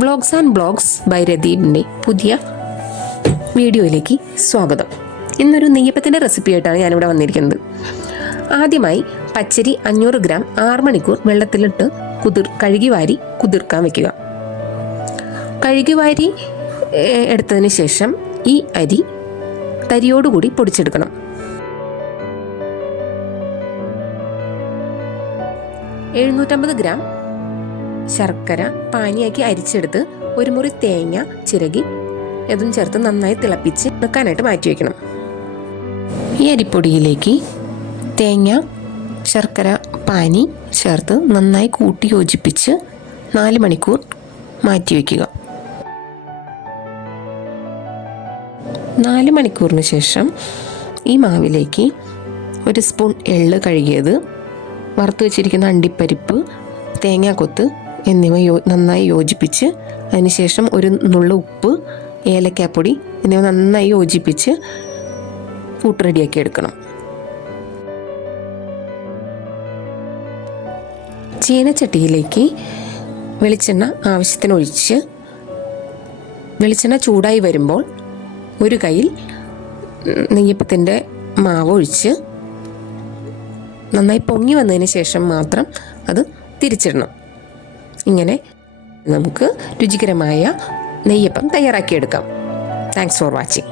Vlogs and blogs by രദീപിന്റെ പുതിയ വീഡിയോയിലേക്ക് സ്വാഗതം. ഇന്നൊരു നെയ്യപ്പത്തിന്റെ റെസിപ്പി ആയിട്ടാണ് ഞാനിവിടെ വന്നിരിക്കുന്നത്. ആദ്യമായി പച്ചരി അഞ്ഞൂറ് ഗ്രാം ആറ് മണിക്കൂർ വെള്ളത്തിലിട്ട് കുതിർ കഴുകി വാരി കുതിർക്കാൻ വെക്കുക. കഴുകി വാരി എടുത്തതിന് ശേഷം ഈ അരി തരിയോടുകൂടി പൊടിച്ചെടുക്കണം. എഴുന്നൂറ്റമ്പത് ഗ്രാം ശർക്കര പാനിയാക്കി അരിച്ചെടുത്ത് ഒരു മുറി തേങ്ങ ചിരകി ഇതും ചേർത്ത് നന്നായി തിളപ്പിച്ച് വെക്കാനായിട്ട് മാറ്റി വയ്ക്കണം ഈ അരിപ്പൊടിയിലേക്ക് തേങ്ങ ശർക്കര പാനി ചേർത്ത് നന്നായി കൂട്ടി യോജിപ്പിച്ച് നാല് മണിക്കൂർ മാറ്റി വയ്ക്കുക നാല് മണിക്കൂറിന് ശേഷം ഈ മാവിലേക്ക് ഒരു സ്പൂൺ എള്ള് കഴുകിയത് വറുത്ത് വെച്ചിരിക്കുന്ന അണ്ടിപ്പരിപ്പ് തേങ്ങാക്കൊത്ത് എന്നിവ യോ നന്നായി യോജിപ്പിച്ച് അതിനുശേഷം ഒരു നുള്ള ഉപ്പ് ഏലക്കാപ്പൊടി എന്നിവ നന്നായി യോജിപ്പിച്ച് കൂട്ട് റെഡിയാക്കി എടുക്കണം. ചീനച്ചട്ടിയിലേക്ക് വെളിച്ചെണ്ണ ആവശ്യത്തിന് ഒഴിച്ച് വെളിച്ചെണ്ണ ചൂടായി വരുമ്പോൾ ഒരു കയ്യിൽ നെയ്യപ്പത്തിന്റെ മാവ് ഒഴിച്ച് നന്നായി പൊങ്ങി വന്നതിന് ശേഷം മാത്രം അത് തിരിച്ചിടണം. ഇങ്ങനെ നമുക്ക് രുചികരമായ നെയ്യപ്പം തയ്യാറാക്കിയെടുക്കാം. Thanks for watching